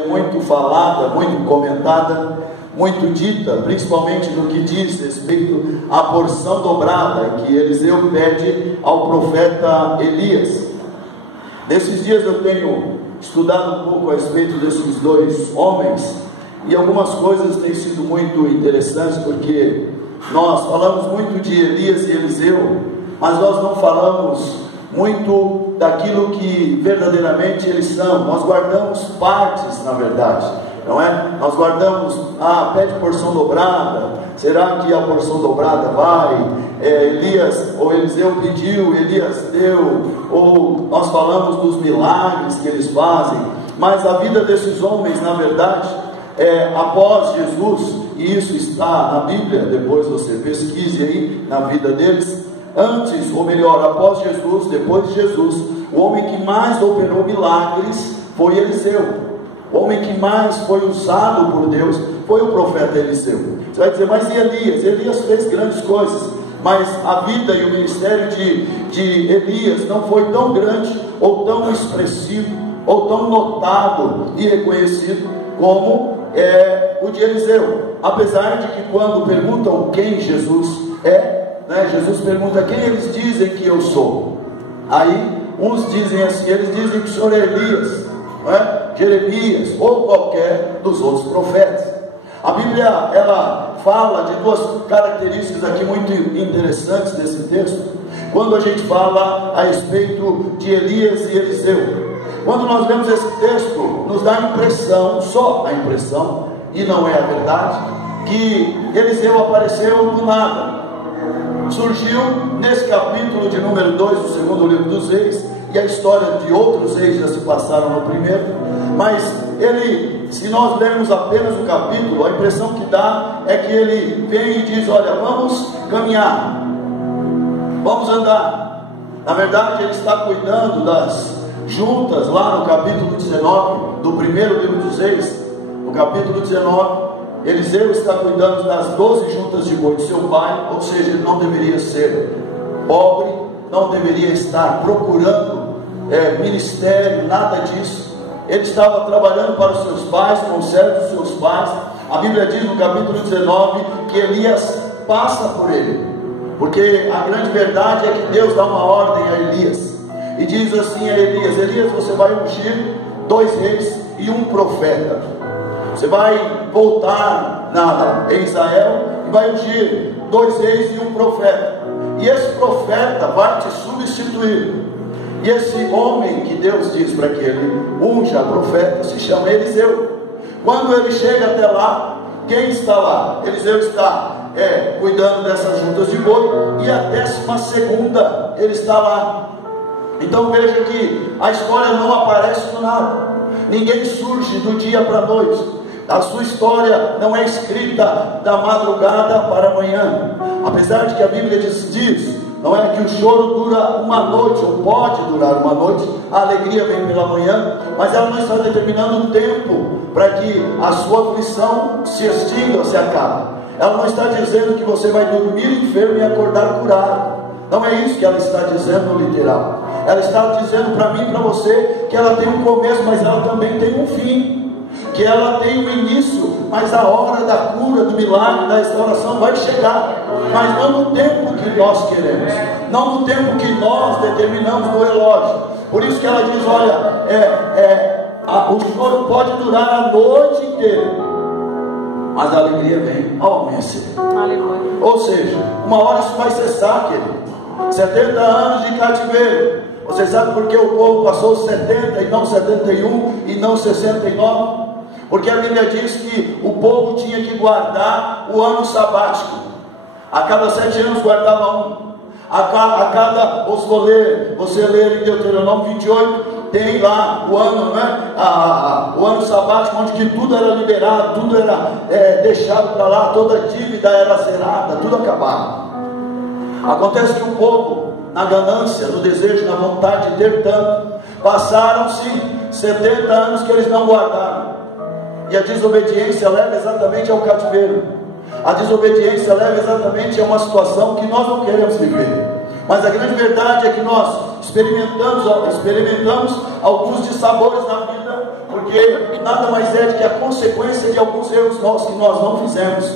é muito falada, muito comentada, muito dita, principalmente no que diz respeito à porção dobrada que Eliseu pede ao profeta Elias. Nesses dias eu tenho estudado um pouco a respeito desses dois homens, e algumas coisas têm sido muito interessantes, porque nós falamos muito de Elias e Eliseu, mas nós não falamos muito daquilo que verdadeiramente eles são. Nós guardamos partes, na verdade, não é? Nós guardamos, pede porção dobrada, será que a porção dobrada vai? Elias ou Eliseu pediu, Elias deu, ou nós falamos dos milagres que eles fazem, mas a vida desses homens, na verdade, após Jesus, e isso está na Bíblia, depois você pesquise aí na vida deles, antes, ou melhor, após Jesus, depois de Jesus, o homem que mais operou milagres foi Eliseu. O homem que mais foi usado por Deus foi o profeta Eliseu. Você vai dizer, mas e Elias? Elias fez grandes coisas, mas a vida e o ministério de Elias não foi tão grande, ou tão expressivo, ou tão notado e reconhecido como o de Eliseu. Apesar de que quando perguntam quem Jesus Jesus pergunta, quem eles dizem que eu sou? Aí uns dizem assim, eles dizem que o senhor é Elias, Jeremias, ou qualquer dos outros profetas. A Bíblia, ela fala de duas características aqui muito interessantes desse texto, quando a gente fala a respeito de Elias e Eliseu. Quando nós lemos esse texto, nos dá a impressão, só a impressão, e não é a verdade, que Eliseu apareceu do nada. Surgiu nesse capítulo de número 2 do segundo livro dos Reis, e a história de outros reis já se passaram no primeiro, mas ele, se nós lermos apenas o capítulo, a impressão que dá é que ele vem e diz, olha, vamos caminhar, vamos andar. Na verdade ele está cuidando das juntas, lá no capítulo 19 do primeiro livro dos Reis, no capítulo 19, Eliseu está cuidando das 12 juntas de boi de seu pai, ou seja, ele não deveria ser pobre, não deveria estar procurando ministério, nada disso. Ele estava trabalhando para os seus pais, com os servos dos seus pais. A Bíblia diz no capítulo 19 que Elias passa por ele, porque a grande verdade é que Deus dá uma ordem a Elias, e diz assim a Elias, Elias, você vai ungir 2 reis e um profeta. Você vai voltar em Israel e vai ungir 2 reis e um profeta, e esse profeta vai te substituir. E esse homem que Deus diz para que ele unja profeta se chama Eliseu. Quando ele chega até lá, quem está lá? Eliseu está cuidando dessas juntas de boi, e a 12ª ele está lá. Então veja que a história não aparece do nada, ninguém surge do dia para a noite. A sua história não é escrita da madrugada para amanhã. Apesar de que a Bíblia diz, não é que o choro dura uma noite, ou pode durar uma noite, a alegria vem pela manhã, mas ela não está determinando um tempo para que a sua aflição se extinga ou se acabe. Ela não está dizendo que você vai dormir enfermo e acordar curado. Não é isso que ela está dizendo no literal. Ela está dizendo para mim e para você que ela tem um começo, mas ela também tem um fim. Que ela tem um início, mas a hora da cura, do milagre, da restauração vai chegar, mas não no tempo que nós queremos, não no tempo que nós determinamos no relógio. Por isso que ela diz, olha, o choro pode durar a noite inteira, mas a alegria vem ao amanhecer. Aleluia. Ou seja, uma hora isso vai cessar, querido. 70 anos de cativeiro. Você sabe por que o povo passou 70 e não 71 e não 69? Porque a Bíblia diz que o povo tinha que guardar o ano sabático. A cada 7 anos guardava um. A cada, você ler em Deuteronômio 28, tem lá o ano, o ano sabático, onde que tudo era liberado, tudo era deixado para lá, toda a dívida era zerada, tudo acabado. Acontece que o povo, na ganância, no desejo, na vontade de ter tanto, passaram-se 70 anos que eles não guardaram. E a desobediência leva exatamente ao cativeiro. A desobediência leva exatamente a uma situação que nós não queremos viver. Mas a grande verdade é que nós experimentamos alguns dissabores na vida, porque porque nada mais é do que a consequência de alguns erros nossos que nós não fizemos,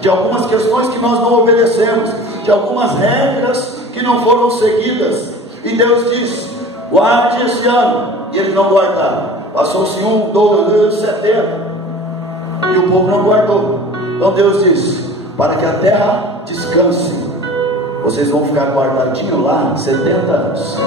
de algumas questões que nós não obedecemos, de algumas regras que não foram seguidas. E Deus diz: guarde esse ano, e eles não guardaram. Passou-se 1, 2, 70, e o povo não guardou. Então Deus diz: para que a terra descanse, vocês vão ficar guardadinhos lá 70 anos.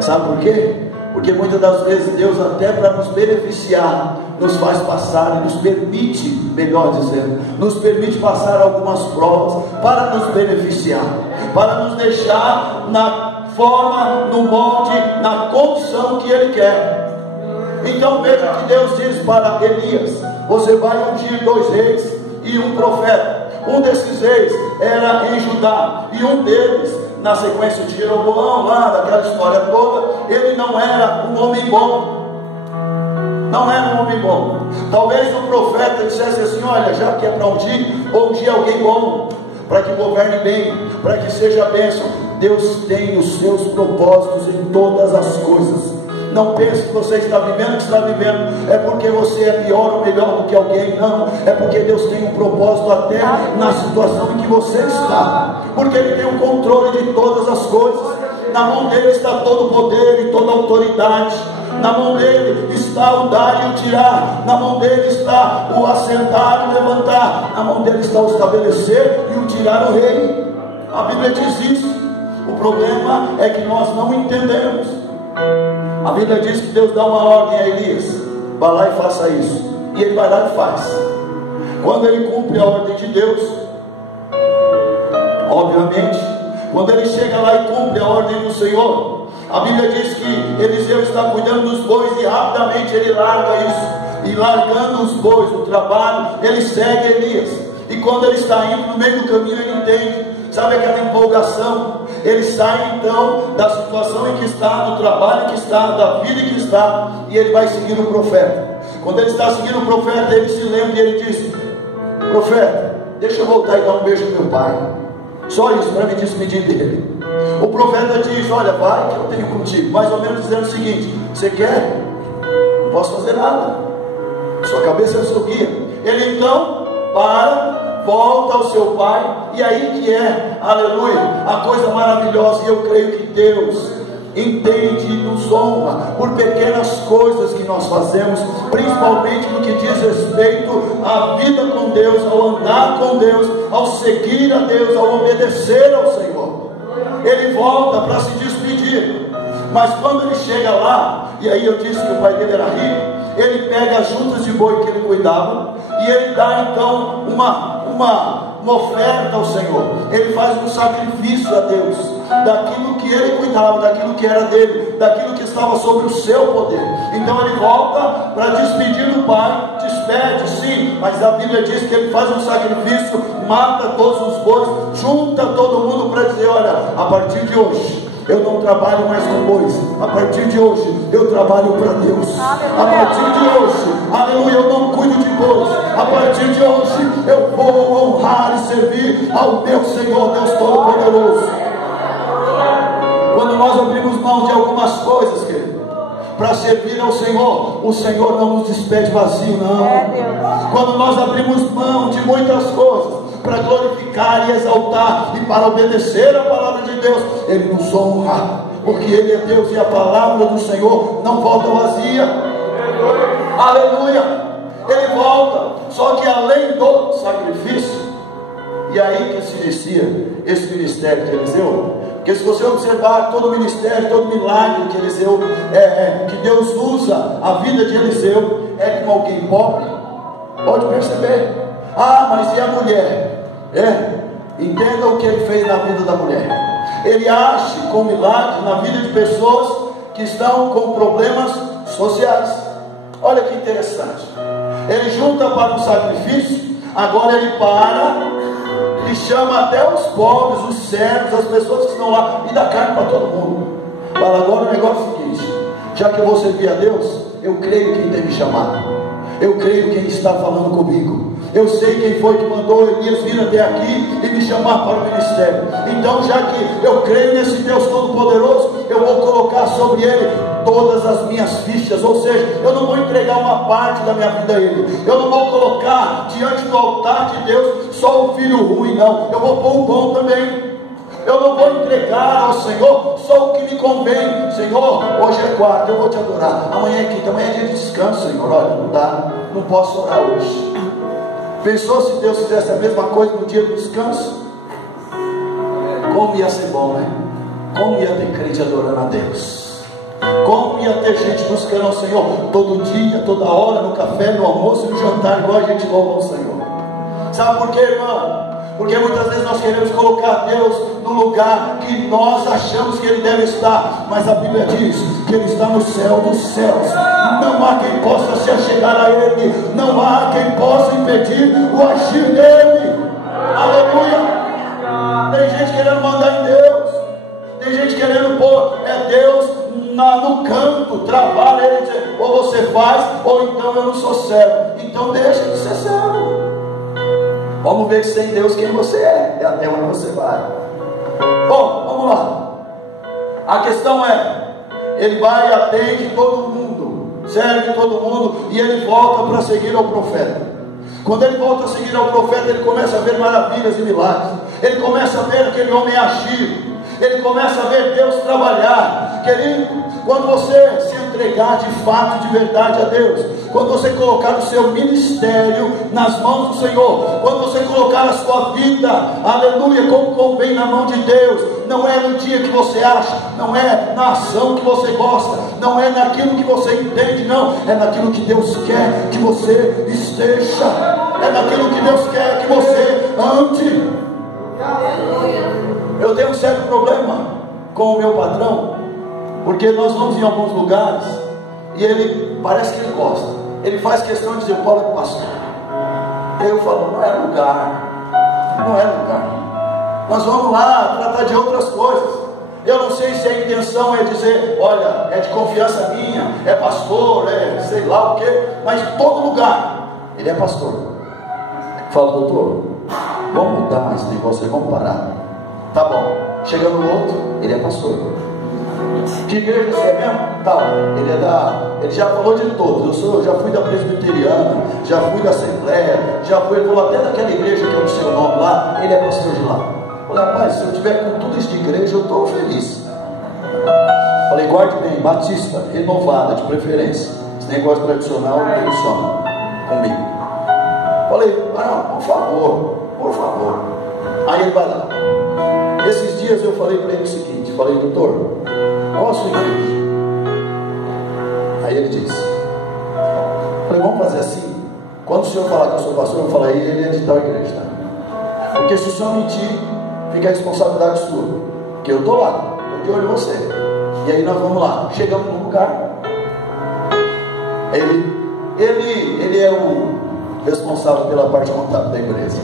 Sabe por quê? Porque muitas das vezes Deus, até para nos beneficiar, nos faz passar e nos permite, melhor dizendo, nos permite passar algumas provas para nos beneficiar, para nos deixar na forma, no molde, na condição que Ele quer. Então veja que Deus diz para Elias: você vai ungir 2 reis e 1 profeta. Um desses reis era em Judá, e um deles, na sequência de Jeroboão, lá daquela história toda, ele não era um homem bom. Não era um homem bom. Talvez o profeta dissesse assim: olha, já que é para ungir alguém bom, para que governe bem, para que seja bênção. Deus tem os seus propósitos em todas as coisas. Não pense que você está vivendo o que está vivendo é porque você é pior ou melhor do que alguém. Não, é porque Deus tem um propósito até na situação em que você está, porque Ele tem o controle de todas as coisas. Na mão dele está todo o poder e toda a autoridade. Na mão dele está o dar e o tirar. Na mão dele está o assentar e o levantar. Na mão dele está o estabelecer e o tirar o rei. A Bíblia diz isso. O problema é que nós não entendemos. A Bíblia diz que Deus dá uma ordem a Elias: vá lá e faça isso. E ele vai lá e faz. Quando ele cumpre a ordem de Deus, obviamente, quando ele chega lá e cumpre a ordem do Senhor, a Bíblia diz que Eliseu está cuidando dos bois e rapidamente ele larga isso. E largando os bois, o trabalho, ele segue Elias. E quando ele está indo no meio do caminho, ele entende. Sabe aquela empolgação? Ele sai então da situação em que está, do trabalho que está, da vida em que está, e ele vai seguir o profeta. Quando ele está seguindo o profeta, ele se lembra e ele diz: profeta, deixa eu voltar e dar um beijo no meu pai. Só isso para me despedir dele. O profeta diz: olha, vai que eu tenho contigo. Mais ou menos dizendo o seguinte: você quer? Não posso fazer nada. Sua cabeça é o seu guia. Ele então volta ao seu pai, e aí que é, aleluia, a coisa maravilhosa. E eu creio que Deus entende e nos honra por pequenas coisas que nós fazemos, principalmente no que diz respeito à vida com Deus, ao andar com Deus, ao seguir a Deus, ao obedecer ao Senhor. Ele volta para se despedir, mas quando ele chega lá, e aí eu disse que o pai dele era rico, ele pega as juntas de boi que ele cuidava, e ele dá então uma oferta ao Senhor. Ele faz um sacrifício a Deus daquilo que ele cuidava, daquilo que era dele, daquilo que estava sobre o seu poder. Então ele volta para despedir do pai. Despede, sim, mas a Bíblia diz que ele faz um sacrifício, mata todos os bois, junta todo mundo para dizer: olha, a partir de hoje eu não trabalho mais com bois. A partir de hoje eu trabalho para Deus. A partir de hoje, aleluia, eu não cuido de bois. A partir de hoje eu vou honrar e servir ao meu Senhor, Deus Todo-Poderoso. Quando nós abrimos mão de algumas coisas, querido, para servir ao Senhor, o Senhor não nos despede vazio, não. Quando nós abrimos mão de muitas coisas para glorificar e exaltar e para obedecer a palavra de Deus, Ele nos honra, porque Ele é Deus e a palavra do Senhor não volta vazia. Aleluia! Ele volta, só que além do sacrifício, e aí que se inicia esse ministério de Eliseu. Porque se você observar todo o ministério, todo o milagre que Eliseu, que Deus usa a vida de Eliseu, é com alguém pobre. Pode perceber. Ah, mas e a mulher? Entenda o que ele fez na vida da mulher. Ele age com milagre na vida de pessoas que estão com problemas sociais. Olha que interessante. Ele junta para um sacrifício, agora ele e chama até os pobres, os servos, as pessoas que estão lá, e dá carne para todo mundo. Fala: agora o negócio é o seguinte: já que eu vou servir a Deus, eu creio que Ele tem me chamado. Eu creio quem está falando comigo. Eu sei quem foi que mandou Elias vir até aqui e me chamar para o ministério. Então, já que eu creio nesse Deus Todo-Poderoso, eu vou colocar sobre ele todas as minhas fichas. Ou seja, eu não vou entregar uma parte da minha vida a ele. Eu não vou colocar diante do altar de Deus só o filho ruim, não. Eu vou pôr o bom também. Eu não vou entregar ao Senhor só o que me convém. Senhor, hoje é quarta, eu vou te adorar. Amanhã é quinta, amanhã é dia de descanso, Senhor. Olha, não dá, não posso orar hoje. Pensou se Deus fizesse a mesma coisa no dia do descanso? Como ia ser bom, né? Como ia ter crente adorando a Deus? Como ia ter gente buscando ao Senhor todo dia, toda hora, no café, no almoço, no jantar, igual a gente louva ao Senhor? Sabe por quê, irmão? Porque muitas vezes nós queremos colocar Deus no lugar que nós achamos que Ele deve estar, mas a Bíblia diz que Ele está no céu dos céus. Não há quem possa se achegar a Ele, não há quem possa impedir o agir dEle. Aleluia! Tem gente querendo mandar em Deus, tem gente querendo pôr Deus no canto, travar Ele, dizer, ou você faz, ou então eu não sou servo. Então deixa de ser servo. Vamos ver sem Deus quem você é até onde você vai. Bom, vamos lá. A questão é, ele vai e atende todo mundo, serve todo mundo, e ele volta para seguir ao profeta. Quando ele volta a seguir ao profeta, ele começa a ver maravilhas e milagres. Ele começa a ver aquele homem agir. Ele começa a ver Deus trabalhar. Querido, quando você se entregar de fato, de verdade a Deus, quando você colocar o seu ministério nas mãos do Senhor, quando você colocar a sua vida, aleluia, como convém na mão de Deus, não é no dia que você acha, não é na ação que você gosta, não é naquilo que você entende, não, é naquilo que Deus quer que você esteja, é naquilo que Deus quer que você ande. Eu tenho um sério problema com o meu patrão, porque nós vamos em alguns lugares e ele parece que ele gosta, ele faz questão de dizer, Paulo é pastor. Eu falo, não é lugar, não é lugar. Nós vamos lá tratar de outras coisas. Eu não sei se a intenção é dizer, olha, é de confiança minha, é pastor, é sei lá o que, mas em todo lugar ele é pastor. Fala, doutor, vamos mudar esse negócio aí, vamos parar. Tá bom. Chega no outro, ele é pastor. Que igreja você é mesmo? Tá, ele já falou de todos. Eu já fui da presbiteriana, já fui da assembleia, ele falou até daquela igreja que é o seu nome lá, ele é pastor de lá. Falei, rapaz, se eu tiver com tudo isso de igreja, eu estou feliz. Falei, guarde bem, batista, renovada, de preferência. Esse negócio tradicional não funciona comigo. Falei, não, por favor. Aí ele vai lá. Esses dias eu falei para ele o seguinte, falei, doutor, qual a sua igreja? Aí ele disse, falei, vamos fazer assim, quando o senhor falar que eu sou pastor, eu falar, ele é de tal igreja, tá? Porque se o senhor mentir, fica a responsabilidade sua, porque eu estou lá, estou de olho em você. E aí nós vamos lá, chegamos num lugar, ele é o responsável pela parte contábil da empresa.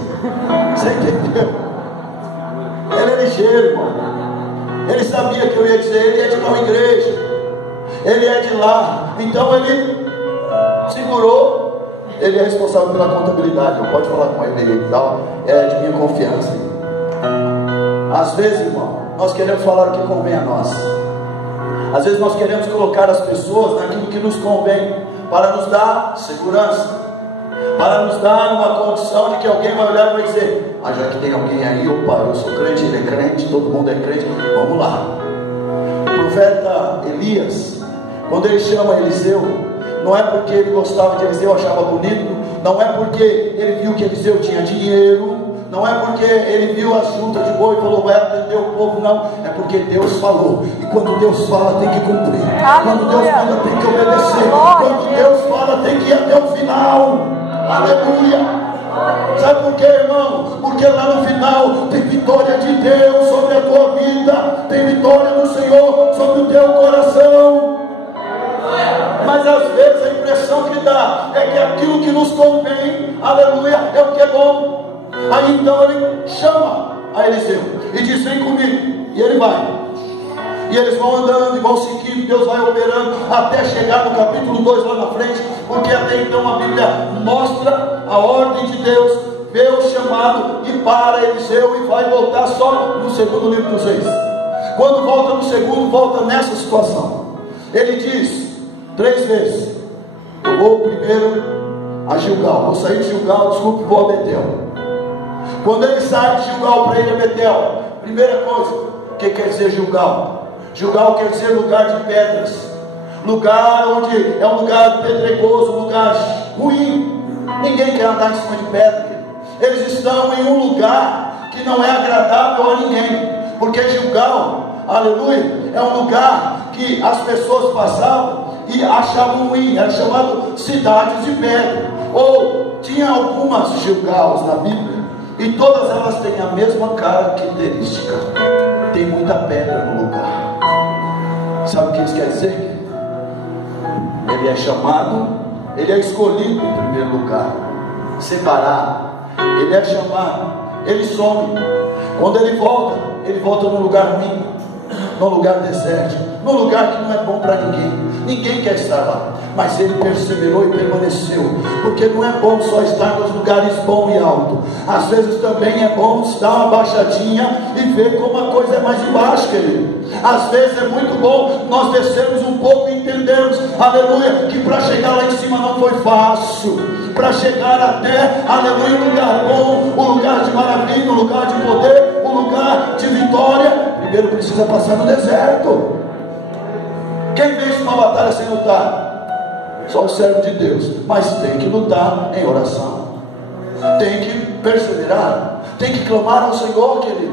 Você entendeu? Ele é ligeiro, irmão. Ele sabia que eu ia dizer, ele é de tal igreja, ele é de lá. Então ele segurou. Ele é responsável pela contabilidade. Eu pode falar com ele e tal. É de minha confiança. Às vezes, irmão, nós queremos falar o que convém a nós. Às vezes nós queremos colocar as pessoas naquilo que nos convém, para nos dar segurança, para nos dar uma condição de que alguém vai olhar e vai dizer, já que tem alguém aí, opa, eu sou crente, ele é crente, todo mundo é crente, vamos lá. O profeta Elias, quando ele chama Eliseu, não é porque ele gostava de Eliseu, achava bonito, não é porque ele viu que Eliseu tinha dinheiro, não é porque ele viu as juntas de boi e falou, vai atender o povo, não, é porque Deus falou, e quando Deus fala tem que cumprir, quando Deus fala tem que obedecer, quando Deus fala tem que ir até o final. Aleluia. Sabe por quê, irmão? Porque lá no final tem vitória de Deus sobre a tua vida, tem vitória do Senhor sobre o teu coração. Mas às vezes a impressão que dá é que aquilo que nos convém, aleluia, é o que é bom. Aí então ele chama a Eliseu e diz, vem comigo. E ele vai. E eles vão andando e vão seguindo, Deus vai operando até chegar no capítulo 2 lá na frente, porque até então a Bíblia mostra a ordem de Deus, vê o chamado e para Eliseu e vai voltar só no segundo livro dos Reis. Quando volta no segundo, volta nessa situação. Ele diz 3 vezes: eu vou primeiro a Gilgal, vou sair de Gilgal, desculpe, vou a Betel. Quando ele sai de Gilgal para ir a Betel, primeira coisa, o que quer dizer Gilgal? Gilgal quer dizer lugar de pedras, lugar onde é um lugar pedregoso, um lugar ruim. Ninguém quer andar em cima de pedra. Eles estão em um lugar que não é agradável a ninguém, porque Gilgal, aleluia, é um lugar que as pessoas passavam e achavam ruim, era chamado cidades de pedra. Ou tinha algumas Gilgals na Bíblia e todas elas têm a mesma característica: tem muita pedra no lugar. Sabe o que isso quer dizer? Ele é chamado, ele é escolhido em primeiro lugar, separado. Ele é chamado, ele some. Quando ele volta num lugar ruim, num lugar deserto, num lugar que não é bom para ninguém. Ninguém quer estar lá, mas ele perseverou e permaneceu, porque não é bom só estar nos lugares bons e altos. Às vezes também é bom dar uma baixadinha e ver como a coisa é mais embaixo, querido. Às vezes é muito bom nós descermos um pouco e entendermos, aleluia, que para chegar lá em cima não foi fácil. Para chegar até, aleluia, um lugar bom, um lugar de maravilha, um lugar de poder, um lugar de vitória, primeiro precisa passar no deserto. Quem vence uma batalha sem lutar? Só o servo de Deus. Mas tem que lutar em oração, tem que perseverar, tem que clamar ao Senhor, querido,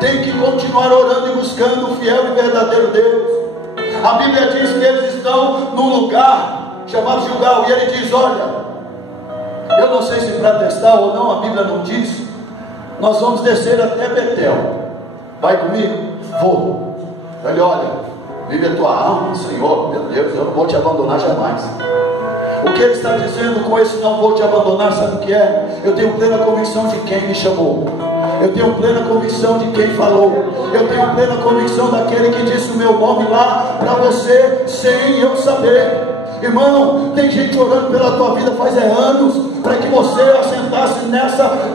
tem que continuar orando e buscando o fiel e verdadeiro Deus. A Bíblia diz que eles estão num lugar chamado Gilgal, e ele diz: olha, eu não sei se para testar ou não, a Bíblia não diz, nós vamos descer até Betel, vai comigo? Vou. Ele: olha, vive a tua alma, Senhor, meu Deus, eu não vou te abandonar jamais. O que ele está dizendo com esse não vou te abandonar, sabe o que é? Eu tenho plena convicção de quem me chamou, eu tenho plena convicção de quem falou, eu tenho plena convicção daquele que disse o meu nome lá para você, sem eu saber. Irmão, tem gente orando pela tua vida faz anos, para que você assentasse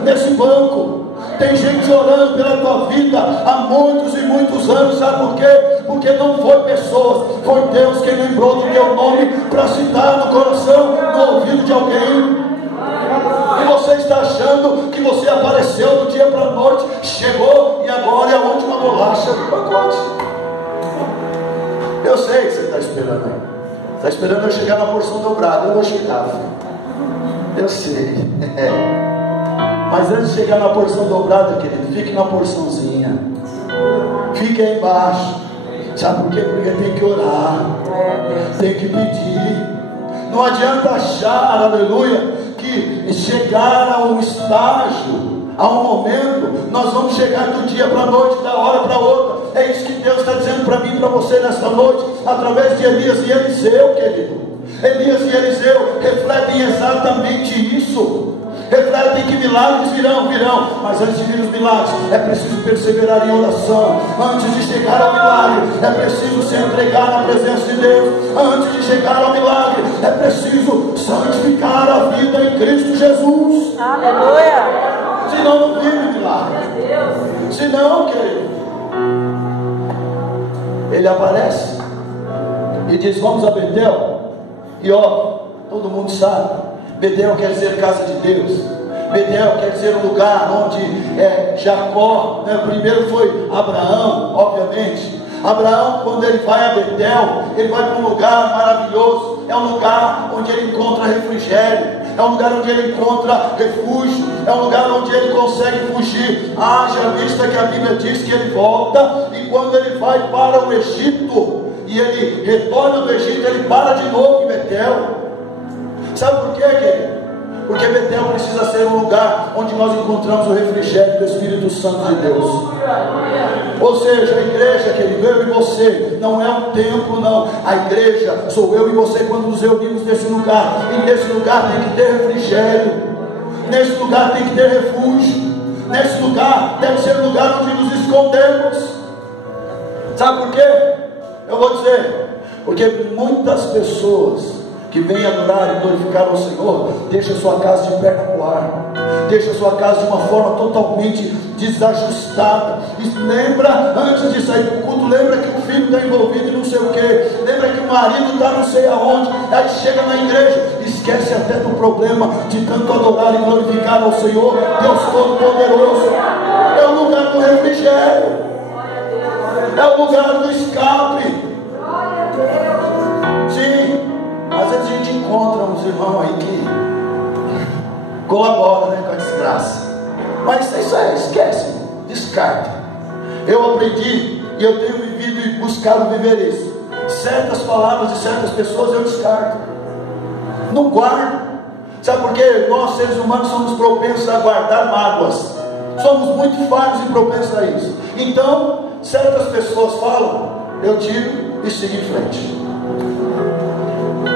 nesse banco. Tem gente orando pela tua vida há muitos e muitos anos, sabe por quê? Porque não foi pessoas, foi Deus quem lembrou do teu nome para citar no coração, no ouvido de alguém. E você está achando que você apareceu do dia para a noite, chegou e agora é a última bolacha do pacote. Eu sei que você está esperando aí. Está esperando eu chegar na porção dobrada. Eu vou chegar, filho. Eu sei. Mas antes de chegar na porção dobrada, querido, fique na porçãozinha. Fique aí embaixo. Sabe por quê? Porque tem que orar, tem que pedir. Não adianta achar, aleluia, que chegar a um estágio, a um momento, nós vamos chegar do dia para a noite, da hora para outra. É isso que Deus está dizendo para mim e para você nesta noite, através de Elias e Eliseu, querido. Elias e Eliseu refletem exatamente isso. Refletem que milagres virão, mas antes de vir os milagres é preciso perseverar em oração. Antes de chegar ao milagre é preciso se entregar na presença de Deus. Antes de chegar ao milagre é preciso santificar a vida em Cristo Jesus. Aleluia. Senão não vive milagre. Senão, querido, ele aparece e diz: vamos a Betel. E ó, todo mundo sabe, Betel quer dizer casa de Deus. Betel quer dizer um lugar onde Jacó, primeiro foi Abraão, obviamente. Abraão, quando ele vai a Betel, ele vai para um lugar maravilhoso. É um lugar onde ele encontra refrigério, é um lugar onde ele encontra refúgio, é um lugar onde ele consegue fugir. Haja vista que a Bíblia diz que ele volta, e quando ele vai para o Egito e ele retorna do Egito, ele para de novo em Betel. Sabe por quê, querido? Porque Betel precisa ser um lugar onde nós encontramos o refrigério do Espírito Santo de Deus. Ou seja, a igreja, querido, eu e você, não é um templo, não. A igreja sou eu e você quando nos reunimos nesse lugar. E nesse lugar tem que ter refrigério, nesse lugar tem que ter refúgio, nesse lugar deve ser o lugar onde nos escondemos. Sabe por quê? Eu vou dizer, porque muitas pessoas que vêm adorar e glorificar ao Senhor, deixa sua casa de perna pro ar, deixa sua casa de uma forma totalmente desajustada, e lembra, antes de sair do culto, lembra que o filho está envolvido em não sei o que, lembra que o marido está não sei aonde, aí chega na igreja, esquece até do problema de tanto adorar e glorificar ao Senhor, Deus Todo-Poderoso. É o lugar do refrigério, é o lugar do escape. Sim, às vezes a gente encontra uns irmãos aí que colaboram, né, com a desgraça, mas isso aí, esquece, descarta. Eu aprendi e eu tenho vivido e buscado viver isso. Certas palavras de certas pessoas eu descarto, não guardo. Sabe por quê? Nós seres humanos somos propensos a guardar mágoas, somos muito falhos e propensos a isso. Então, certas pessoas falam, eu tiro e sigo em frente.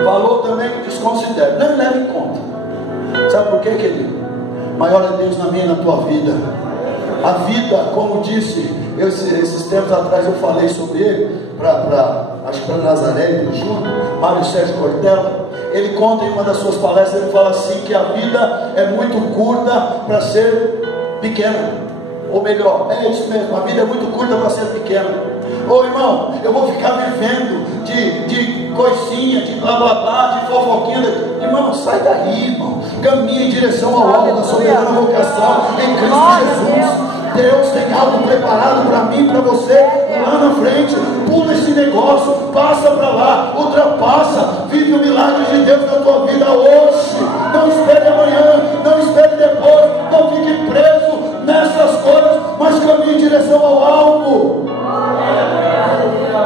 Falou também, desconsidero, não leva em conta. Sabe por quê, querido? Maior é Deus na minha e na tua vida. A vida, como disse, esses tempos atrás eu falei sobre ele, acho que para Nazaré e para o Júnior, Mário Sérgio Cortella. Ele conta em uma das suas palestras, ele fala assim, que a vida é muito curta para ser pequena. Ou melhor, é isso mesmo, a vida é muito curta para ser pequena. Ô irmão, eu vou ficar vivendo de coisinha, de blá blá blá, de fofoquinha. Irmão, sai daí, irmão. Caminha em direção ao alvo da soberana vocação em Cristo Jesus. Deus tem algo preparado para mim, para você, lá na frente. Pula esse negócio, passa para lá, ultrapassa, vive o milagre de Deus na tua vida hoje. Não espere amanhã, não espere depois, não fique preso nessas coisas, mas caminhe em direção ao alvo.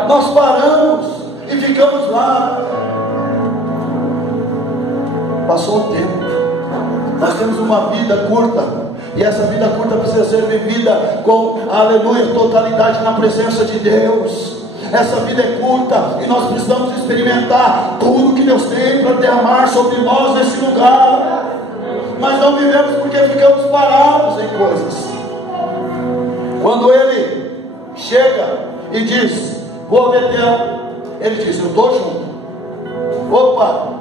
Nós paramos e ficamos lá. Passou o tempo. Nós temos uma vida curta. E essa vida curta precisa ser vivida com, aleluia, totalidade na presença de Deus. Essa vida é curta e nós precisamos experimentar tudo que Deus tem para derramar sobre nós nesse lugar. Mas não vivemos porque ficamos parados em coisas. Quando ele chega e diz, vou a Betel, ele diz, eu estou junto. Opa,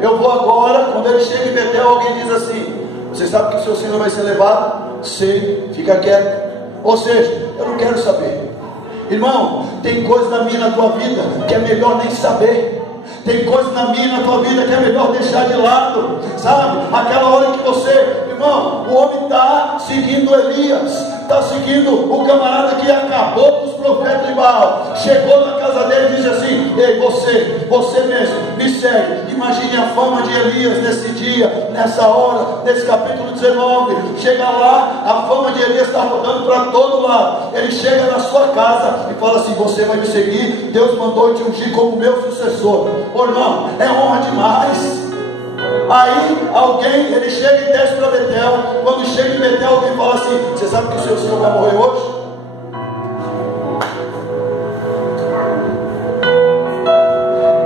eu vou agora. Quando ele chega em Betel, alguém diz assim, você sabe que o seu Senhor vai ser levado? Sei, fica quieto. Ou seja, eu não quero saber. Irmão, tem coisa na minha e na tua vida que é melhor nem saber. Tem coisa na minha e na tua vida que é melhor deixar de lado. Sabe, aquela hora que você, irmão, o homem está seguindo Elias, está seguindo o camarada que acabou com os profetas de Baal. Chegou na casa dele e disse assim, ei, você mesmo, me segue. Imagine a fama de Elias nesse dia, nessa hora, nesse capítulo 19. Chega lá, a fama de Elias está rodando para todo lado. Ele chega na sua casa e fala assim, você vai me seguir, Deus mandou te ungir como meu sucessor. Ô irmão, é honra demais. Aí alguém, ele chega e desce para Betel. Quando chega em Betel, alguém fala assim, você sabe que o seu Senhor vai morrer hoje?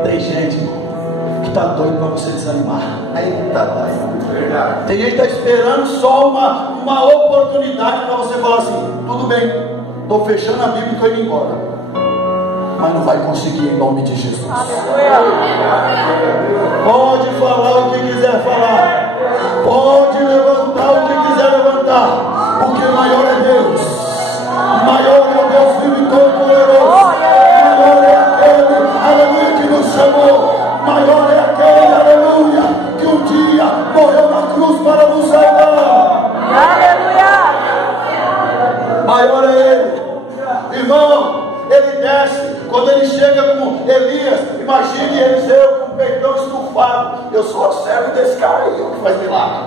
Tem gente que está doido para você desanimar. Tem gente que está esperando só uma oportunidade para você falar assim, tudo bem, estou fechando a Bíblia e estou indo embora. Mas não vai conseguir em nome de Jesus. Pode falar o que quiser falar, pode levantar o que quiser levantar, porque maior é Deus, maior é o Deus vivo e todo-poderoso, maior é aquele, aleluia, que nos chamou, maior é aquele, aleluia, que um dia morreu na cruz para nos salvar. Aleluia! Maior é Ele, irmão. Ele desce, quando ele chega com Elias, imagine Eliseu com o peitão estufado. Eu sou servo desse cara aí, que faz milagre.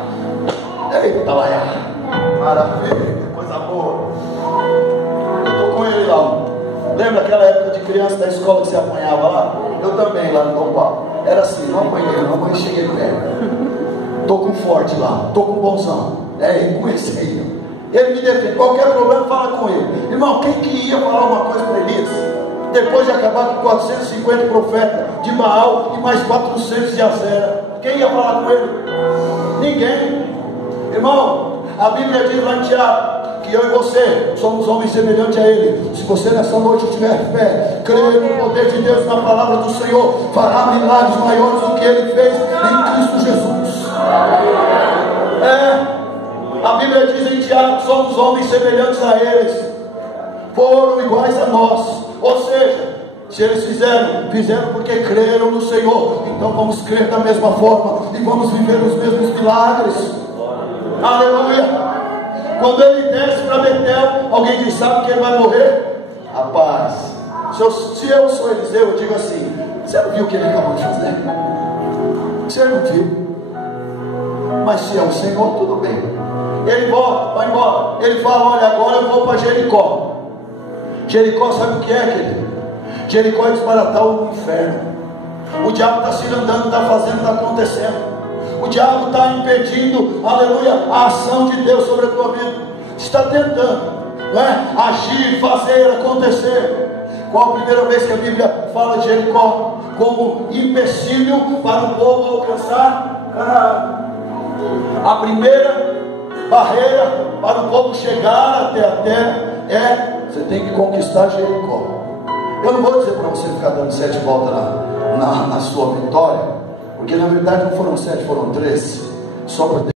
Eita, lá, maravilha, coisa boa. Eu estou com ele lá. Lembra aquela época de criança da escola que você apanhava lá? Eu também, lá no Dom Paulo. Era assim, não apanhei, não, mas cheguei perto. Estou com forte lá, estou com bonzão. É, com esse aí. Ele me defende, qualquer problema fala com ele. Irmão, quem que ia falar uma coisa para Elias? Depois de acabar com 450 profetas de Baal e mais 400 de Azera, quem ia falar com ele? Ninguém. Irmão, a Bíblia diz lá em Tiago que eu e você somos homens semelhantes a Ele. Se você nessa noite tiver fé, crer no poder de Deus, na palavra do Senhor, fará milagres maiores do que Ele fez em Cristo Jesus. A Bíblia diz em Tiago: somos homens semelhantes a eles, foram iguais a nós. Ou seja, se eles fizeram porque creram no Senhor, então vamos crer da mesma forma e vamos viver os mesmos milagres. Aleluia. Quando ele desce para Betel, alguém diz: sabe que ele vai morrer? Rapaz, se eu sou Eliseu, eu digo assim: você não viu o que ele acabou de fazer? Você não viu? Mas se é o Senhor, tudo bem. Ele volta, vai embora. Ele fala: olha, agora eu vou para Jericó. Jericó, sabe o que é, querido? Jericó é desbaratar o inferno. O diabo está cirandando, está fazendo, está acontecendo. O diabo está impedindo, aleluia, a ação de Deus sobre a tua vida. Está tentando, não é? Agir, fazer, acontecer. Qual a primeira vez que a Bíblia fala de Jericó? Como empecilho para o povo alcançar Canaã. A primeira barreira para o povo chegar até a terra você tem que conquistar Jericó. Eu não vou dizer para você ficar dando 7 voltas na sua vitória, porque na verdade não foram 7, foram 13. Só para